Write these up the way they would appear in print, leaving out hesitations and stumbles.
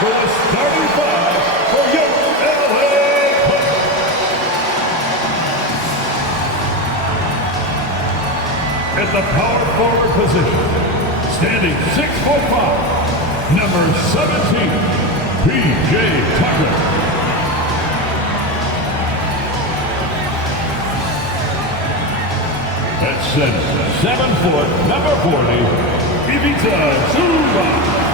for the starting five for your LA Clippers. At the power forward position, standing 6'5", number 17, P.J. Tucker. At center, 7 foot, number 40, Ivica Zubac.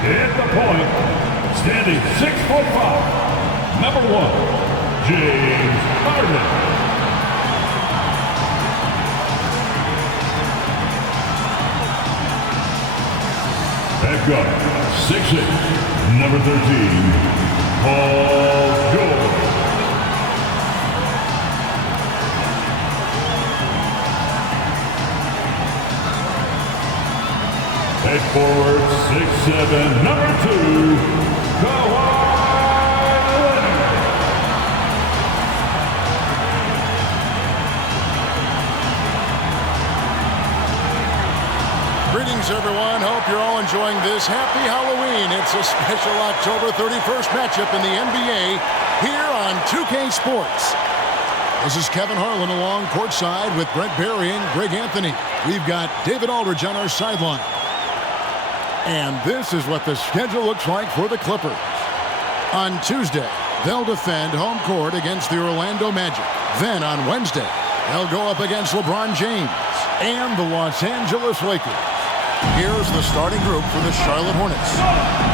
At the point, standing 6'5", number 1, James Harden. At guard, 6'8", number 13, Paul George. At forward, 6'7", number 2, Kawhi Leonard. Greetings, everyone. Hope you're all enjoying this. Happy Halloween. It's a special October 31st matchup in the NBA here on 2K Sports. This is Kevin Harlan along courtside with Brent Barry and Greg Anthony. We've got David Aldridge on our sideline. And this is what the schedule looks like for the Clippers. On Tuesday, they'll defend home court against the Orlando Magic. Then on Wednesday, they'll go up against LeBron James and the Los Angeles Lakers. Here's the starting group for the Charlotte Hornets.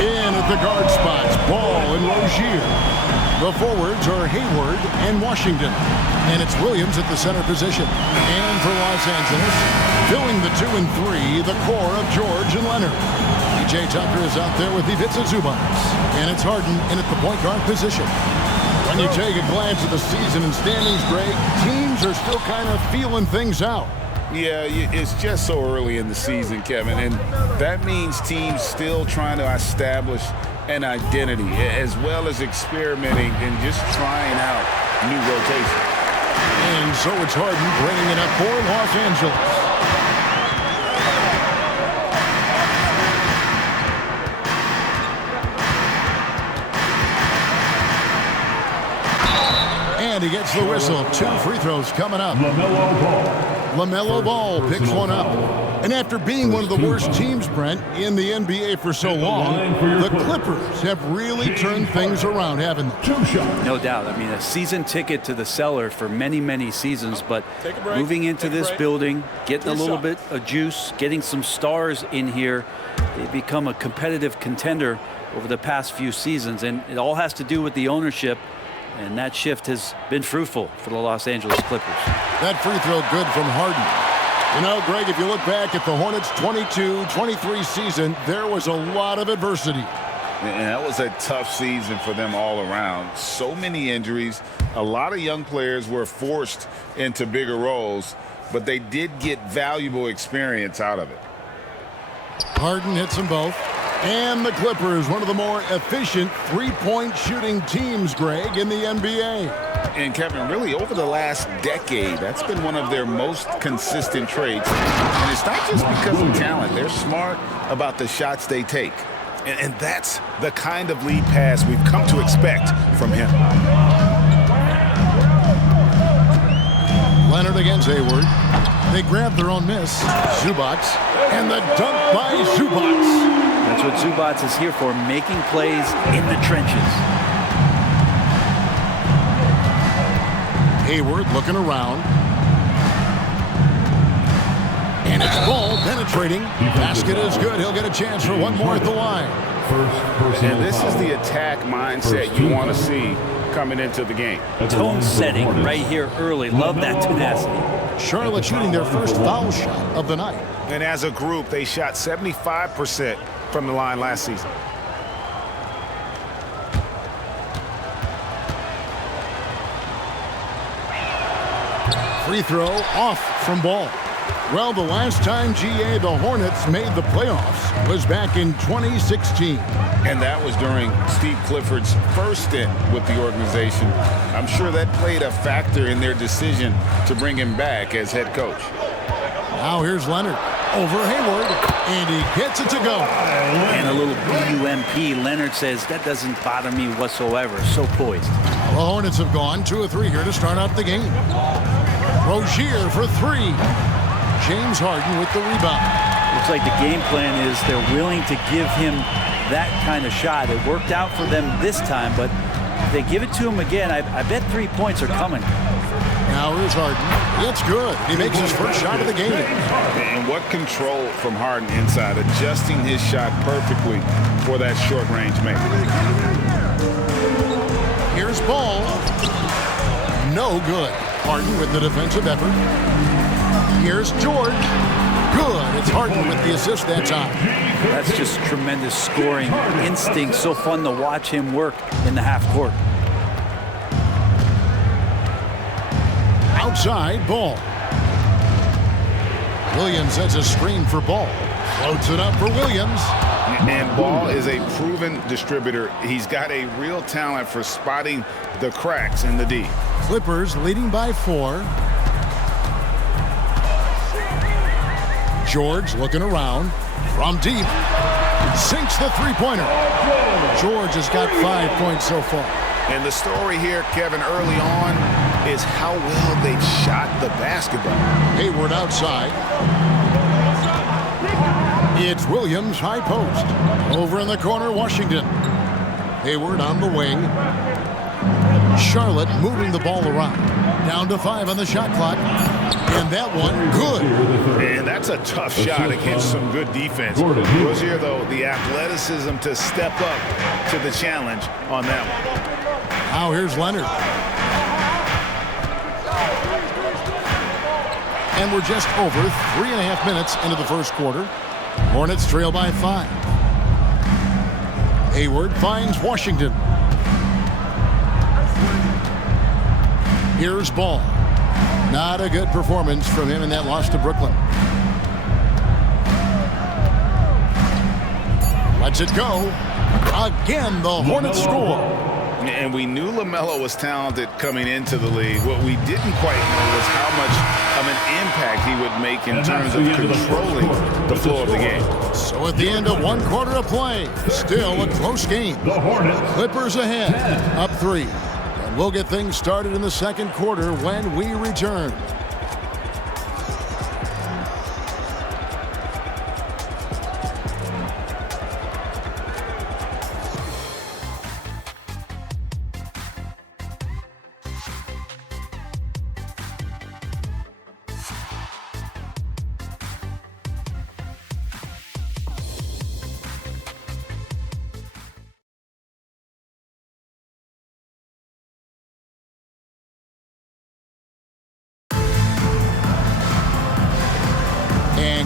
In at the guard spots, Ball and Rozier. The forwards are Hayward and Washington. And it's Williams at the center position. And for Los Angeles, filling the 2 and 3, the core of George and Leonard. P.J. Tucker is out there with Ivica Zubac. And it's Harden in at the point guard position. When you take a glance at the season and standings, Greg, teams are still kind of feeling things out. Yeah, it's just so early in the season, Kevin, and that means teams still trying to establish an identity as well as experimenting and just trying out new rotations. And so it's Harden bringing it up for Los Angeles. And he gets the whistle. 2 free throws coming up. LaMelo Ball picks one up. And after being one of the worst teams, Brent, in the NBA for so long, the Clippers have really turned things around, haven't they? No doubt. I mean, a season ticket to the cellar for many, many seasons, but moving into this building, getting a little bit of juice, getting some stars in here, they become a competitive contender over the past few seasons, and it all has to do with the ownership. And that shift has been fruitful for the Los Angeles Clippers. That free throw good from Harden. You know, Greg, if you look back at the Hornets' 22-23 season, there was a lot of adversity. And that was a tough season for them all around. So many injuries. A lot of young players were forced into bigger roles, but they did get valuable experience out of it. Harden hits them both. And the Clippers, one of the more efficient three-point shooting teams, Greg, in the NBA. And, Kevin, really over the last decade, that's been one of their most consistent traits. And it's not just because of talent. They're smart about the shots they take. And that's the kind of lead pass we've come to expect from him. Leonard against Hayward. They grab their own miss. Zubac. And the dunk by Zubac. That's what Zubac is here for, making plays in the trenches. Hayward looking around. And it's Ball penetrating. Basket is good. He'll get a chance for one more at the line. And this is the attack mindset you want to see coming into the game. Tone setting right here early. Love that tenacity. Charlotte shooting their first foul shot of the night. And as a group, they shot 75% from the line last season. Free throw off from Ball. Well, the last time the Hornets made the playoffs was back in 2016. And that was during Steve Clifford's first stint with the organization. I'm sure that played a factor in their decision to bring him back as head coach. Now here's Leonard over Hayward, and he gets it to go. And a little BUMP. Leonard says, that doesn't bother me whatsoever. So poised. The Hornets have gone 2 of 3 here to start out the game. Rozier for 3. James Harden with the rebound. Looks like the game plan is they're willing to give him that kind of shot. It worked out for them this time, but if they give it to him again, I bet 3 points are coming. Now here's Harden. It's good. He makes his first shot of the game. And what control from Harden inside, adjusting his shot perfectly for that short-range make. Here's Ball. No good. Harden with the defensive effort. Here's George. Good. It's Harden with the assist that time. That's just tremendous scoring instinct. So fun to watch him work in the half court. Outside, Ball. Williams sets a screen for Ball. Floats it up for Williams. And Ball is a proven distributor. He's got a real talent for spotting the cracks in the D. Clippers leading by 4. George looking around from deep. Sinks the three-pointer. George has got 5 points so far. And the story here, Kevin, early on is how well they've shot the basketball. Hayward outside. It's Williams, high post. Over in the corner, Washington. Hayward on the wing. Charlotte moving the ball around. Down to 5 on the shot clock. And that one, good. And that's a tough shot against some good defense. Rozier, though, the athleticism to step up to the challenge on that one. Now here's Leonard. And we're just over 3.5 minutes into the first quarter. Hornets trail by 5. Hayward finds Washington. Here's Ball. Not a good performance from him in that loss to Brooklyn. Lets it go. Again, the Hornets score. And we knew LaMelo was talented coming into the league. What we didn't quite know was how much of an impact he would make in terms of controlling the flow of the game. So at the end of 1 quarter of play, still a close game. The Hornets. Clippers ahead, up 3. And we'll get things started in the second quarter when we return.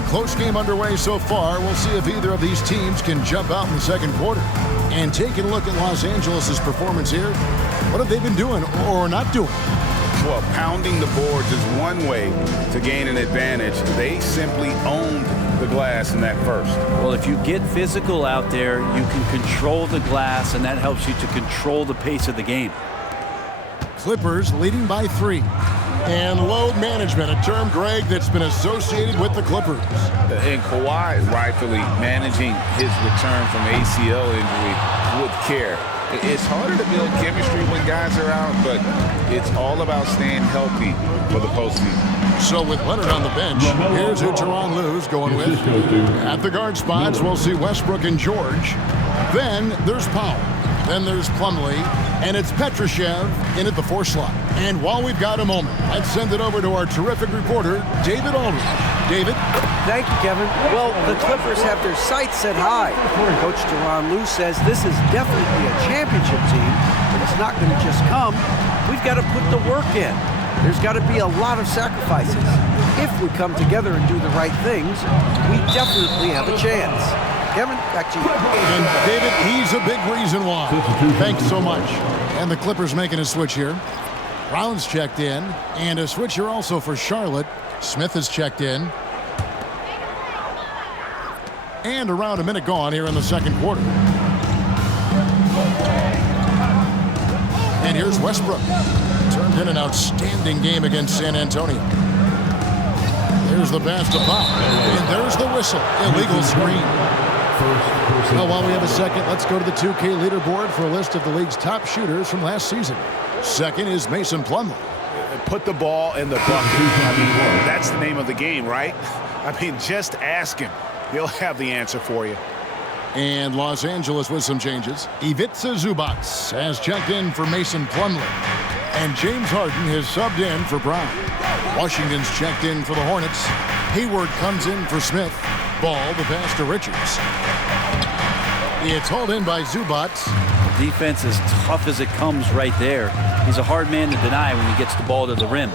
Close game underway so far. We'll see if either of these teams can jump out in the second quarter. And taking a look at Los Angeles' performance here, what have they been doing or not doing? Well, pounding the boards is one way to gain an advantage. They simply owned the glass in that first. Well, if you get physical out there, you can control the glass, and that helps you to control the pace of the game. Clippers leading by 3. And load management, a term, Greg, that's been associated with the Clippers. And Kawhi rightfully managing his return from ACL injury with care. It's harder to build chemistry when guys are out, but it's all about staying healthy for the postseason. So with Leonard on the bench, here's who Tyronn Lue's going with. At the guard spots, we'll see Westbrook and George. Then there's Powell. Then there's Plumlee. And it's Petrushev in at the 4 slot. And while we've got a moment, let's send it over to our terrific reporter, David Aldridge. David? Thank you, Kevin. Well, the Clippers have their sights set high. Coach Tyronn Lue says this is definitely a championship team, but it's not going to just come. We've got to put the work in. There's got to be a lot of sacrifices. If we come together and do the right things, we definitely have a chance. Kevin, back to you. And David, he's a big reason why. Thanks so much. And the Clippers making a switch here. Brown's checked in, and a switcher also for Charlotte. Smith is checked in. And around a minute gone here in the second quarter. And here's Westbrook. Turned in an outstanding game against San Antonio. There's the pass to Pop. And there's the whistle. Illegal screen. Well, while we have a second, let's go to the 2K leaderboard for a list of the league's top shooters from last season. Second is Mason Plumlee. Put the ball in the bucket. I mean, that's the name of the game, right? I mean, just ask him. He'll have the answer for you. And Los Angeles with some changes. Ivica Zubac has checked in for Mason Plumlee. And James Harden has subbed in for Brown. Washington's checked in for the Hornets. Hayward comes in for Smith. Ball, the pass to Richards. It's hauled in by Zubac. The defense is tough as it comes right there. He's a hard man to deny when he gets the ball to the rim.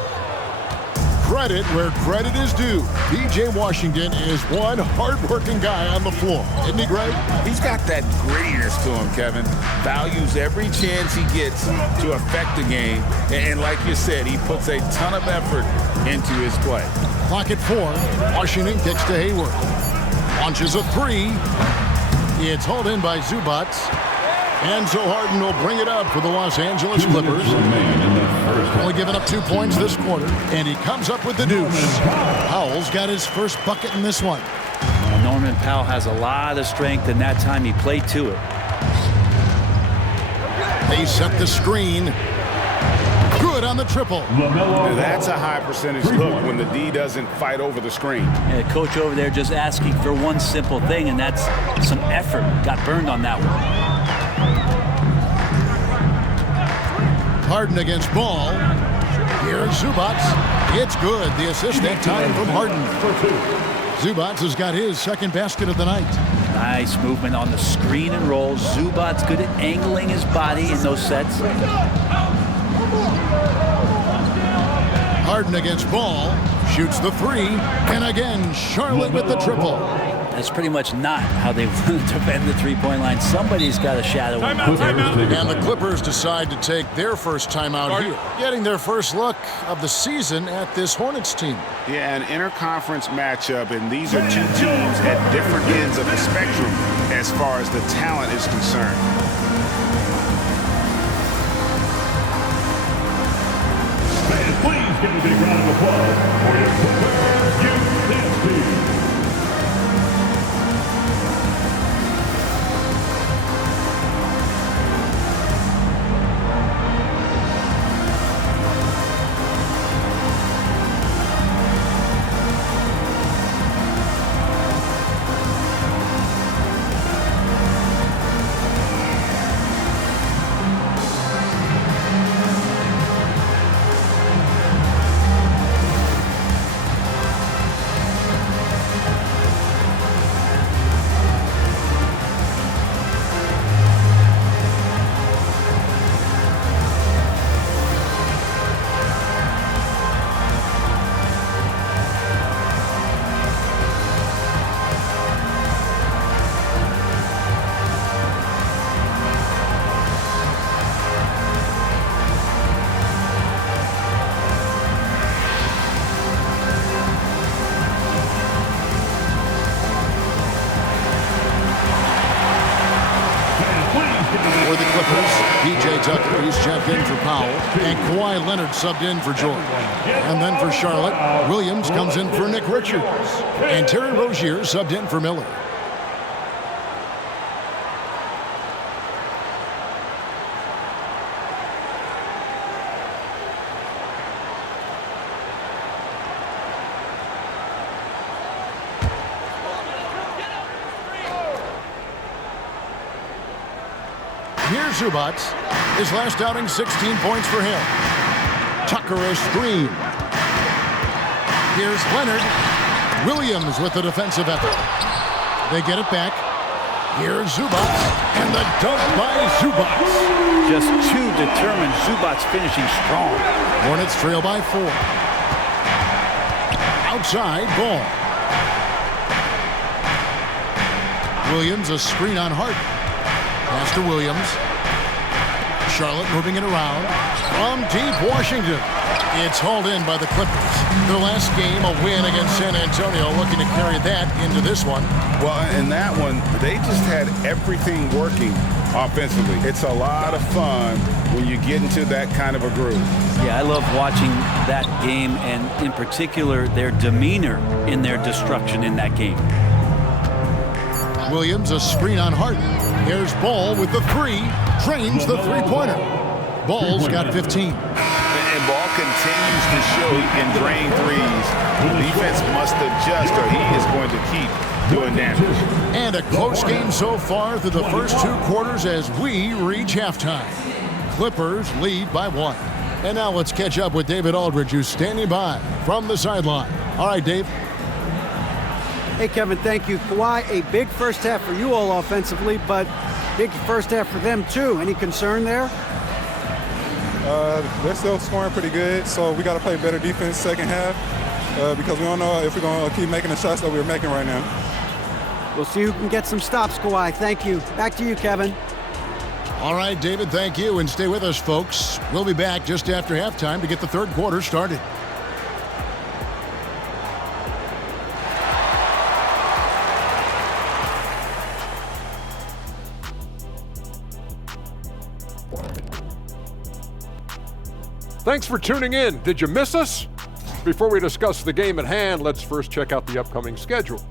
Credit where credit is due. P.J. Washington is one hard-working guy on the floor. Isn't he great? He's got that grittiness to him, Kevin. Values every chance he gets to affect the game. And like you said, he puts a ton of effort into his play. Clock at 4. Washington kicks to Hayward. Launches a 3. It's hauled in by Zubac. And so Harden will bring it up for the Los Angeles Clippers. Only giving up 2 points this quarter. And he comes up with the deuce. Powell's got his first bucket in this one. Norman Powell has a lot of strength, and that time he played to it. They set the screen. Good on the triple. Now that's a high percentage look when the D doesn't fight over the screen. And the coach over there just asking for one simple thing, and that's some effort. Got burned on that one. Harden against Ball. Here's Zubac. It's good. The assist that time from Harden. Zubac has got his second basket of the night. Nice movement on the screen and roll. Zubac's good at angling his body in those sets. Harden against Ball. Shoots the 3. And again, Charlotte with the triple. That's pretty much not how they want to defend the three-point line. Somebody's got a shadow. And the Clippers decide to take their first timeout here, getting their first look of the season at this Hornets team. Yeah, an interconference matchup, and these are two teams at different ends of the spectrum as far as the talent is concerned. And please give a big round of applause for your Clippers youth team. For the Clippers, P.J. Tucker, he's checked in for Powell. And Kawhi Leonard subbed in for Jordan. And then for Charlotte, Williams comes in for Nick Richards. And Terry Rozier subbed in for Miller. Here's Zubac. His last outing, 16 points for him. Tucker a screen. Here's Leonard. Williams with the defensive effort. They get it back. Here's Zubac. And the dunk by Zubac. Just too determined. Zubac's finishing strong. Hornets trail by 4. Outside, Ball. Williams a screen on Harden. Pass to Williams. Charlotte moving it around. From deep Washington. It's hauled in by the Clippers. Their last game, a win against San Antonio, looking to carry that into this one. Well, in that one, they just had everything working offensively. It's a lot of fun when you get into that kind of a groove. Yeah, I love watching that game, and in particular, their demeanor in their destruction in that game. Williams, a screen on Harden. Here's Ball with the three. Drains the three-pointer. Ball's got 15. And Ball continues to show he can drain threes. The defense must adjust or he is going to keep doing damage. And a close game so far through the first 2 quarters as we reach halftime. Clippers lead by 1. And now let's catch up with David Aldridge, who's standing by from the sideline. All right, Dave. Hey, Kevin, thank you. Kawhi, a big first half for you all offensively, but big first half for them, too. Any concern there? They're still scoring pretty good, so we got to play better defense second half because we don't know if we're going to keep making the shots that we're making right now. We'll see who can get some stops, Kawhi. Thank you. Back to you, Kevin. All right, David, thank you, and stay with us, folks. We'll be back just after halftime to get the third quarter started. Thanks for tuning in. Did you miss us? Before we discuss the game at hand, let's first check out the upcoming schedule.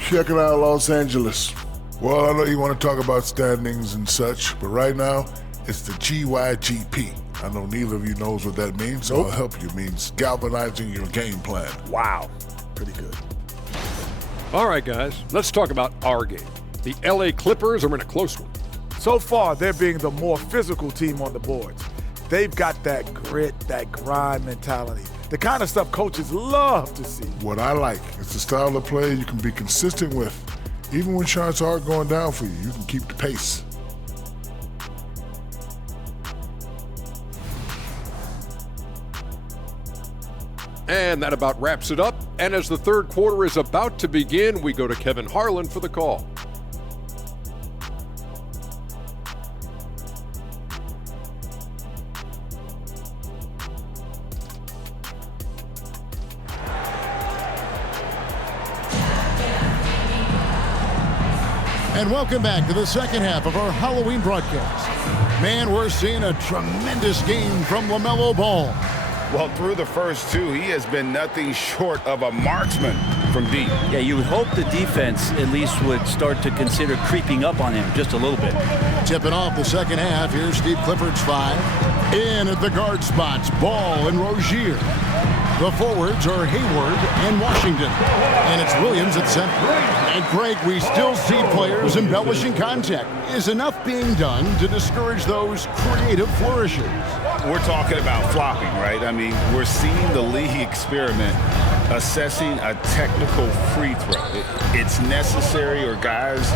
Check it out, Los Angeles. Well, I know you want to talk about standings and such, but right now, it's the GYGP. I know neither of you knows what that means, so I'll help you. It means galvanizing your game plan. Wow. Pretty good. All right, guys, let's talk about our game. The LA Clippers are in a close one. So far, they're being the more physical team on the boards. They've got that grit, that grind mentality, the kind of stuff coaches love to see. What I like is the style of play you can be consistent with. Even when shots are going down for you, you can keep the pace. And that about wraps it up. And as the third quarter is about to begin, we go to Kevin Harlan for the call. And welcome back to the second half of our Halloween broadcast. Man, we're seeing a tremendous game from LaMelo Ball. Well, through the first 2, he has been nothing short of a marksman from deep. Yeah, you would hope the defense at least would start to consider creeping up on him just a little bit. Tipping off the second half, here's Steve Clifford's 5. In at the guard spots, Ball and Rozier. The forwards are Hayward and Washington. And it's Williams at center. And Greg, we still see players embellishing contact. Is enough being done to discourage those creative flourishes? We're talking about flopping, right? I mean, we're seeing the league experiment assessing a technical free throw. It's necessary or guys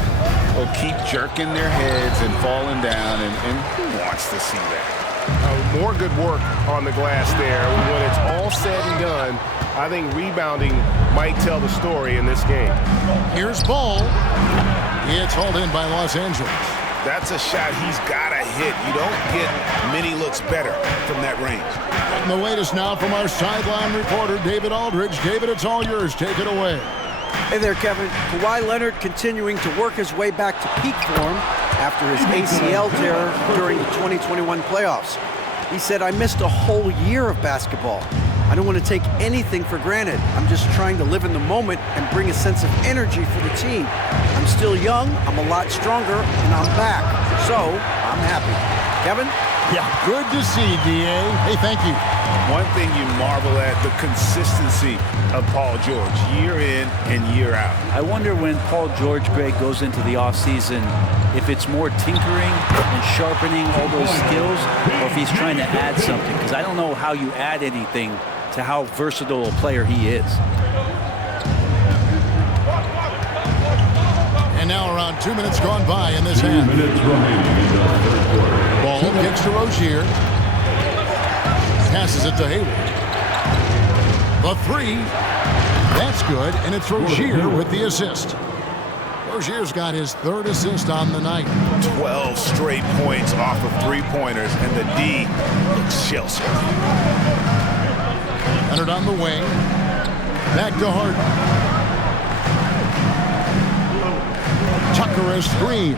will keep jerking their heads and falling down, and who wants to see that? More good work on the glass there. When it's all said and done, I think rebounding might tell the story in this game. Here's Ball. It's hauled in by Los Angeles. That's a shot he's got to hit. You don't get many looks better from that range. And the latest now from our sideline reporter, David Aldridge. David, it's all yours. Take it away. Hey there, Kevin. Kawhi Leonard continuing to work his way back to peak form after his ACL tear during the 2021 playoffs. He said, I missed a whole year of basketball. I don't want to take anything for granted. I'm just trying to live in the moment and bring a sense of energy for the team. I'm still young, I'm a lot stronger, and I'm back. So, I'm happy. Kevin? Yeah, good to see, D.A. Hey, thank you. One thing you marvel at, the consistency of Paul George, year in and year out. I wonder when Paul George, Greg, goes into the offseason, if it's more tinkering and sharpening all those skills, or if he's trying to add something. Because I don't know how you add anything to how versatile a player he is. And now around 2 minutes gone by in this half. 2 minutes remaining in the third quarter. Ball kicks to Rozier. Passes it to Hayward. The three. That's good, and it's Rozier with the assist. Rozier's got his 3rd assist on the night. 12 straight points off of three-pointers, and the D looks shell-shocked. Leonard on the wing. Back to Harden. Tucker a screen.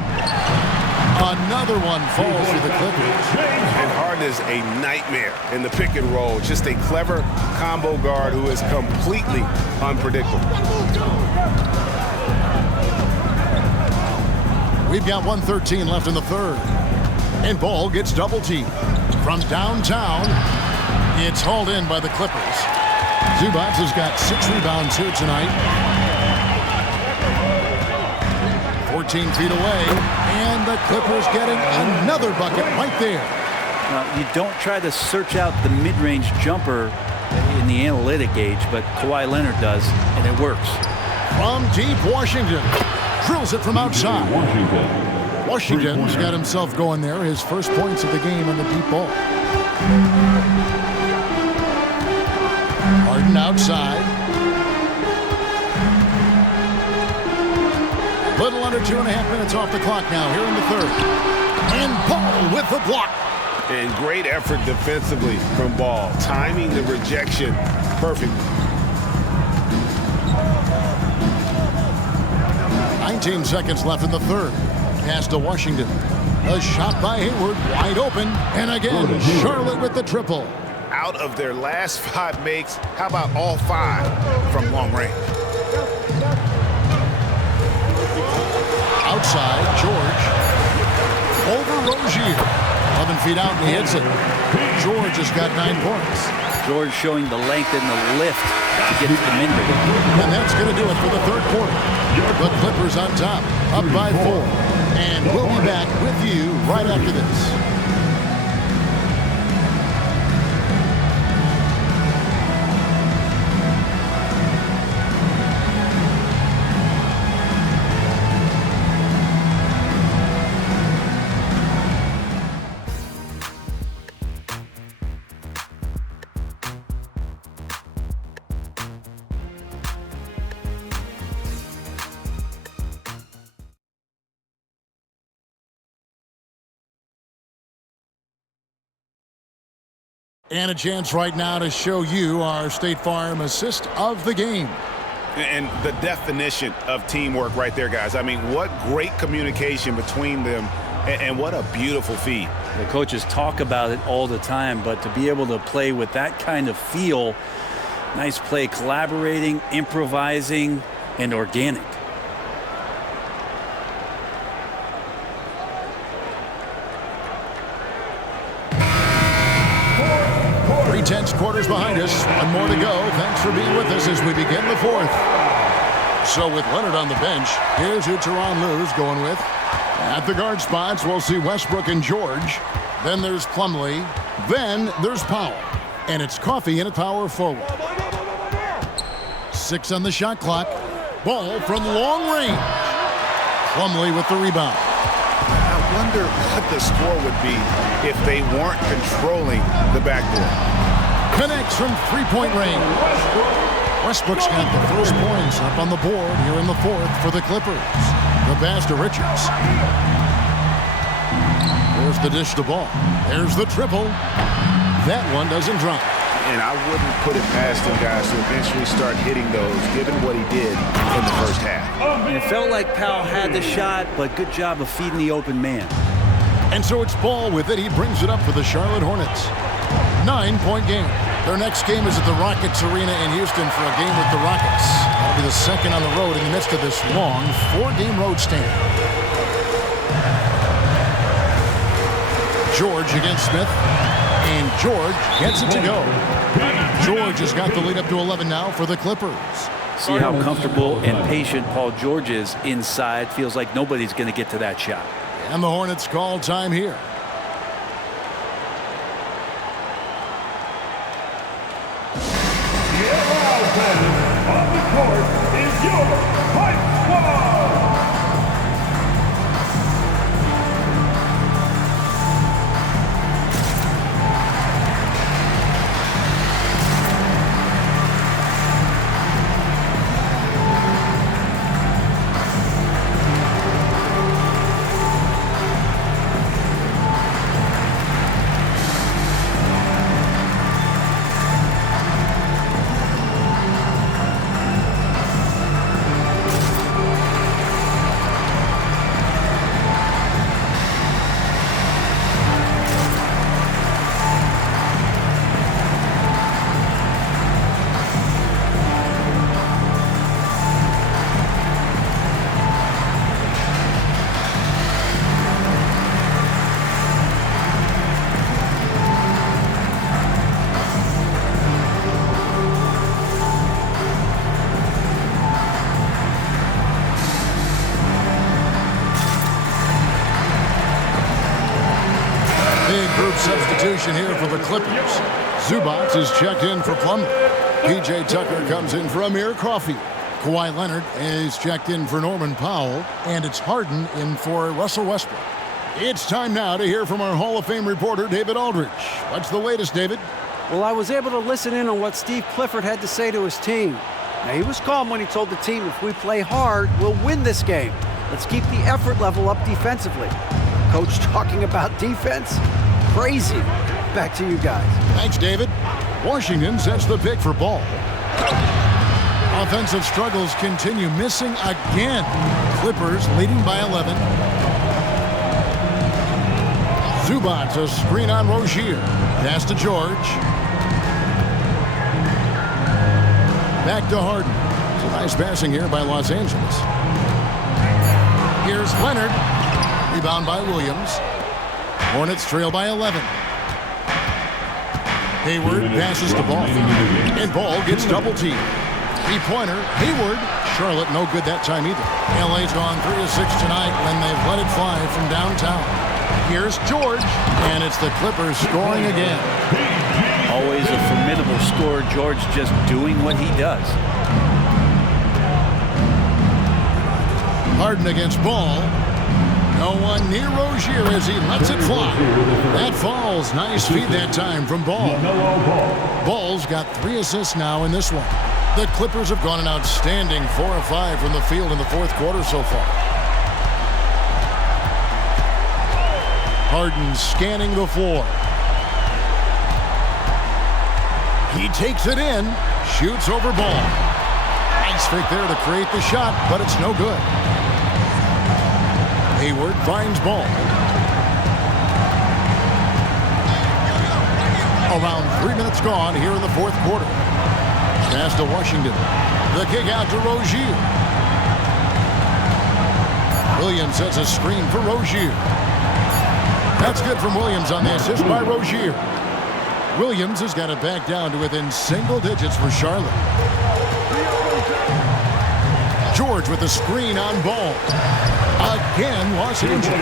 Another one falls to the Clippers. And Harden is a nightmare in the pick and roll. Just a clever combo guard who is completely unpredictable. We've got 1:13 left in the 3rd. And Ball gets double teamed. From downtown, it's hauled in by the Clippers. Zubac has got 6 rebounds here tonight. 14 feet away, and the Clippers getting another bucket right there. You don't try to search out the mid-range jumper in the analytic age, but Kawhi Leonard does, and it works. From deep, Washington drills it from outside. Washington's got himself going there, his first points of the game on the deep ball. Harden outside. Little under 2.5 minutes off the clock now here in the 3rd. And Ball with the block. And great effort defensively from Ball. Timing the rejection perfect. 19 seconds left in the 3rd. Pass to Washington. A shot by Hayward, wide open. And again, Charlotte with the triple. Out of their last 5 makes, how about all 5 from long range? Outside, George. Over Rozier. 11 feet out, and he hits it. George has got 9 points. George showing the length and the lift to get to the mid-range. And that's going to do it for the 3rd quarter. The Clippers on top, up by 4. And we'll be back with you right after this. And a chance right now to show you our State Farm assist of the game. And the definition of teamwork right there, guys. I mean, what great communication between them, and what a beautiful feed. The coaches talk about it all the time, but to be able to play with that kind of feel, nice play, collaborating, improvising, and organic. Tense quarters behind us. One more to go. Thanks for being with us as we begin the 4th. So with Leonard on the bench, here's who Tyronn Lue's going with. At the guard spots, we'll see Westbrook and George. Then there's Plumlee. Then there's Powell. And it's Coffey in at power forward. 6 on the shot clock. Ball from long range. Plumlee with the rebound. I wonder what the score would be if they weren't controlling the backboard. Connects from 3-point range. Westbrook's got the first points up on the board here in the 4th for the Clippers. The pass to Richards. There's the dish to Ball. There's the triple. That one doesn't drop. And I wouldn't put it past him, guys, to eventually start hitting those, given what he did in the first half. And it felt like Powell had the shot, but good job of feeding the open man. And so it's Ball with it. He brings it up for the Charlotte Hornets. 9-point game. Their next game is at the Rockets Arena in Houston for a game with the Rockets. That'll be the second on the road in the midst of this long 4-game road stand. George against Smith. And George gets it to go. George has got the lead up to 11 now for the Clippers. See how comfortable and patient Paul George is inside. Feels like nobody's going to get to that shot. And the Hornets call time here. On the court is your Pipe Squad. rotation here for the Clippers. Zubac is checked in for Plumlee. P.J. Tucker comes in for Amir Crawford. Kawhi Leonard is checked in for Norman Powell. And it's Harden in for Russell Westbrook. It's time now to hear from our Hall of Fame reporter, David Aldridge. What's the latest, David? Well, I was able to listen in on what Steve Clifford had to say to his team. Now, he was calm when he told the team, if we play hard, we'll win this game. Let's keep the effort level up defensively. Coach talking about defense? Crazy. Back to you guys. Thanks, David. Washington sets the pick for Ball. Offensive struggles continue, missing again. Clippers leading by 11. Zubac, a screen on Rozier. Pass to George. Back to Harden. It's a nice passing here by Los Angeles. Here's Leonard. Rebound by Williams. Hornets trail by 11. Hayward passes to Ball. And Ball gets double-teamed. Three-pointer. Hayward. Charlotte no good that time either. LA's gone 3 of 6 tonight when they've let it fly from downtown. Here's George. And it's the Clippers scoring again. Always a formidable scorer. George just doing what he does. Harden against Ball. No one near Rozier as he lets it fly. That falls. Nice feed that time from Ball. Ball's got 3 assists now in this one. The Clippers have gone an outstanding 4 of 5 from the field in the fourth quarter so far. Harden scanning the floor. He takes it in. Shoots over Ball. Nice fake there to create the shot, but it's no good. Hayward finds Ball. Around 3 minutes gone here in the fourth quarter. Pass to Washington. The kick out to Rozier. Williams sets a screen for Rozier. That's good from Williams on the assist by Rozier. Williams has got it back down to within single digits for Charlotte. George with the screen on Ball. Again, Los Angeles.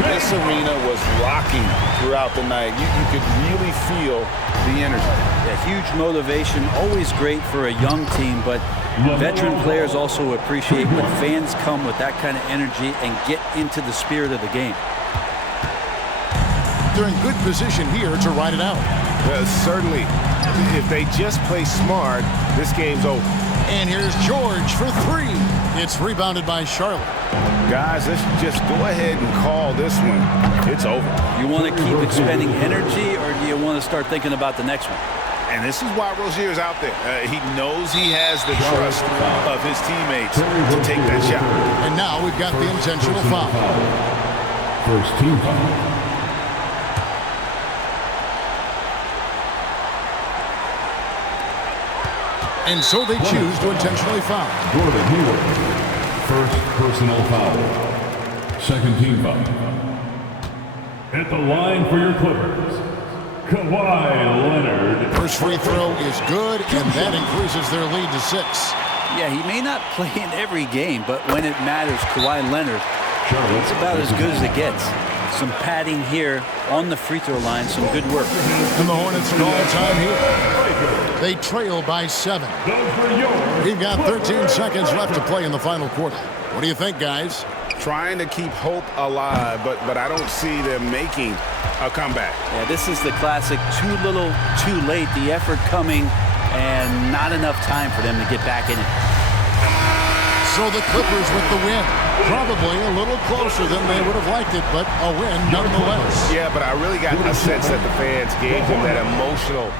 This arena was rocking throughout the night. You could really feel the energy. Yeah, huge motivation, always great for a young team, but veteran players also appreciate when fans come with that kind of energy and get into the spirit of the game. They're in good position here to ride it out. Certainly, if they just play smart, this game's over. And here's George for 3. It's rebounded by Charlotte. Guys, let's just go ahead and call this one. It's over. You want to keep expending energy, or do you want to start thinking about the next one? And this is why Rozier's out there. He knows he has the trust of his teammates to take that shot. And now we've got the intentional foul. First team foul. And so they choose to intentionally foul. Gordon Hayward, first personal foul. Second team foul. At the line for your Clippers, Kawhi Leonard. First free throw is good, and that increases their lead to 6. Yeah, he may not play in every game, but when it matters, Kawhi Leonard, it's about as good as it gets. Some padding here on the free throw line, some good work. And the Hornets call time here. They trail by 7. We've got 13 seconds left to play in the final quarter. What do you think, guys? Trying to keep hope alive, but I don't see them making a comeback. Yeah, this is the classic too little, too late. The effort coming and not enough time for them to get back in it. So the Clippers with the win. Probably a little closer than they would have liked it, but a win nonetheless. Yeah, but I really got a sense that the fans gave him that emotional